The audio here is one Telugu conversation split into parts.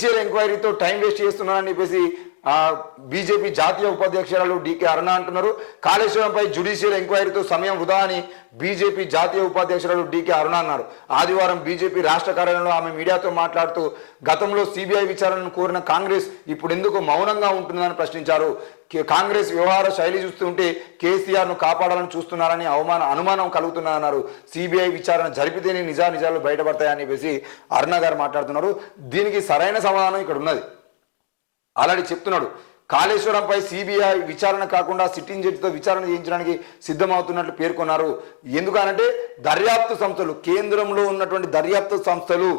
జ్యుడిషియల్ ఎంక్వైరీతో టైం వేస్ట్ చేస్తున్నారని చెప్పేసి బీజేపీ జాతీయ ఉపాధ్యక్షురాలు డికే అరుణ అంటున్నారు. కాళేశ్వరంపై జ్యుడిషియల్ ఎంక్వైరీతో సమయం వృధా అని బీజేపీ జాతీయ ఉపాధ్యక్షురాలు డికే అరుణ అన్నారు. ఆదివారం బీజేపీ రాష్ట్ర కార్యాలయంలో ఆమె మీడియాతో మాట్లాడుతూ గతంలో సిబిఐ విచారణను కోరిన కాంగ్రెస్ ఇప్పుడు ఎందుకు మౌనంగా ఉంటుందని ప్రశ్నించారు. కాంగ్రెస్ వ్యవహార శైలి చూస్తుంటే కేసీఆర్ను కాపాడాలని చూస్తున్నారని అనుమానం కలుగుతున్నారన్నారు. సిబిఐ విచారణ జరిపితేనే నిజాలు బయటపడతాయని చెప్పేసి అరుణ గారు మాట్లాడుతున్నారు. దీనికి సరైన సమాధానం ఇక్కడ ఉన్నది. ఆల్రెడీ చెప్తున్నాడు. కాళేశ్వరంపై సిబిఐ విచారణ కాకుండా సిట్టింగ్ జడ్జితో విచారణ చేయించడానికి సిద్ధమవుతున్నట్లు పేర్కొన్నారు. ఎందుకనంటే దర్యాప్తు సంస్థలు, కేంద్రంలో ఉన్నటువంటి దర్యాప్తు సంస్థలు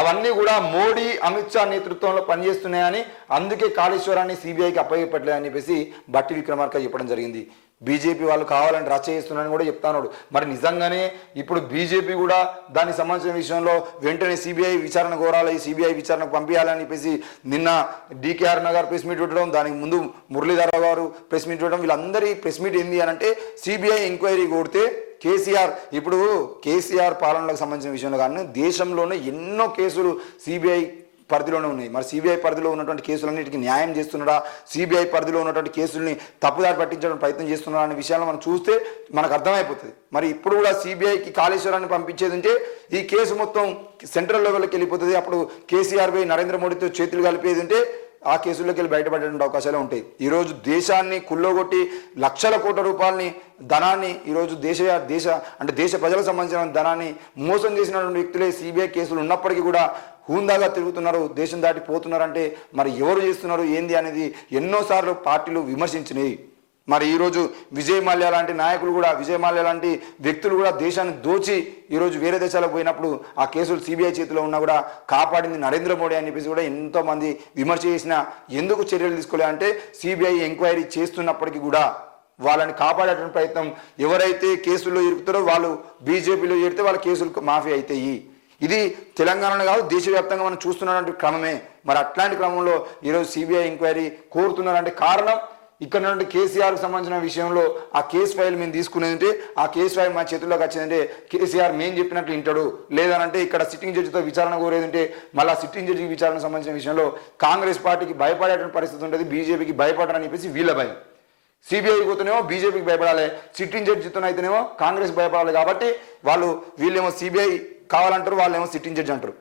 అవన్నీ కూడా మోడీ అమిత్ షా నేతృత్వంలో పనిచేస్తున్నాయని, అందుకే కాళేశ్వరాన్ని సిబిఐకి అప్పగిపెట్టలేదని చెప్పేసి బట్టి విక్రమార్క చెప్పడం జరిగింది. బీజేపీ వాళ్ళు కావాలని రచ్చ చేస్తున్నారని కూడా చెప్తాన్నాడు. మరి నిజంగానే ఇప్పుడు బీజేపీ కూడా దానికి సంబంధించిన విషయంలో వెంటనే సిబిఐ విచారణ కోరాలి, సిబిఐ విచారణకు పంపించాలని చెప్పేసి నిన్న డికే అరుణ గారు ప్రెస్ మీట్ పెట్టడం, దానికి ముందు మురళీధరరావు గారు ప్రెస్ మీట్ పెట్టడం, వీళ్ళందరి ప్రెస్ మీట్ ఏంది అని అంటే సిబిఐ ఎంక్వైరీ కొడితే కేసీఆర్, ఇప్పుడు కేసీఆర్ పాలనలకు సంబంధించిన విషయంలో కానీ దేశంలోనే ఎన్నో కేసులు సిబిఐ పరిధిలోనే ఉన్నాయి. మరి సిబిఐ పరిధిలో ఉన్నటువంటి కేసులన్నిటికీ న్యాయం చేస్తున్నాడా, సిబిఐ పరిధిలో ఉన్నటువంటి కేసుల్ని తప్పుదారి పట్టించడానికి ప్రయత్నం చేస్తున్నాడా అనే విషయాలను మనం చూస్తే మనకు అర్థమైపోతుంది. మరి ఇప్పుడు కూడా సిబిఐకి కాళేశ్వరాన్ని పంపించేది ఉంటే ఈ కేసు మొత్తం సెంట్రల్ లెవెల్కి వెళ్ళిపోతుంది. అప్పుడు కేసీఆర్ పై నరేంద్ర మోడీతో చేతులు కలిపేది ఉంటే ఆ కేసుల్లోకి వెళ్ళి బయటపడే అవకాశాలు ఉంటాయి. ఈరోజు దేశాన్ని కుల్లోగొట్టి లక్షల కోట్ల రూపాయలని ధనాన్ని ఈరోజు దేశ ప్రజలకు సంబంధించిన ధనాన్ని మోసం చేసినటువంటి వ్యక్తులే సిబిఐ కేసులు ఉన్నప్పటికీ కూడా హూందాగా తిరుగుతున్నారు, దేశం దాటిపోతున్నారంటే మరి ఎవరు చేస్తున్నారు ఏంది అనేది ఎన్నోసార్లు పార్టీలు విమర్శించినాయి. మరి ఈరోజు విజయ్ మాల్యా లాంటి నాయకులు కూడా, విజయ్ మాల్యా లాంటి వ్యక్తులు కూడా దేశాన్ని దోచి ఈరోజు వేరే దేశాలకు పోయినప్పుడు ఆ కేసులు సిబిఐ చేతిలో ఉన్నా కూడా కాపాడింది నరేంద్ర మోడీ అని చెప్పేసి కూడా ఎంతోమంది విమర్శ చేసినా ఎందుకు చర్యలు తీసుకోలే అంటే సిబిఐ ఎంక్వైరీ చేస్తున్నప్పటికీ కూడా వాళ్ళని కాపాడేటువంటి ప్రయత్నం, ఎవరైతే కేసుల్లో ఇరుకుతారో వాళ్ళు బీజేపీలో చేరితే వాళ్ళ కేసులు మాఫీ అవుతాయి. ఇది తెలంగాణలో కాదు దేశవ్యాప్తంగా మనం చూస్తున్నటువంటి క్రమమే. మరి అట్లాంటి క్రమంలో ఈరోజు సిబిఐ ఎంక్వైరీ కోరుతున్నారంటే కారణం ఇక్కడ నుండి కేసీఆర్కి సంబంధించిన విషయంలో ఆ కేసు ఫైల్ మేము తీసుకునేదంటే ఆ కేసు ఫైల్ మా చేతుల్లోకి వచ్చిందంటే కేసీఆర్ మేము చెప్పినట్లు వింటాడు, లేదనంటే ఇక్కడ సిట్టింగ్ జడ్జితో విచారణ కోరేదంటే మళ్ళీ సిట్టింగ్ జడ్జికి విచారణ సంబంధించిన విషయంలో కాంగ్రెస్ పార్టీకి భయపడేటువంటి పరిస్థితి ఉంటుంది, బీజేపీకి భయపడరని చెప్పేసి వీళ్ళ భయం. సిబిఐ పోతేనేమో బీజేపీకి భయపడాలి, సిట్టింగ్ జడ్జితో అయితేనేమో కాంగ్రెస్ భయపడాలి. కాబట్టి వీళ్ళేమో సిబిఐ కావాలంటారు, వాళ్ళేమో సిట్టింగ్ జడ్జి అంటారు.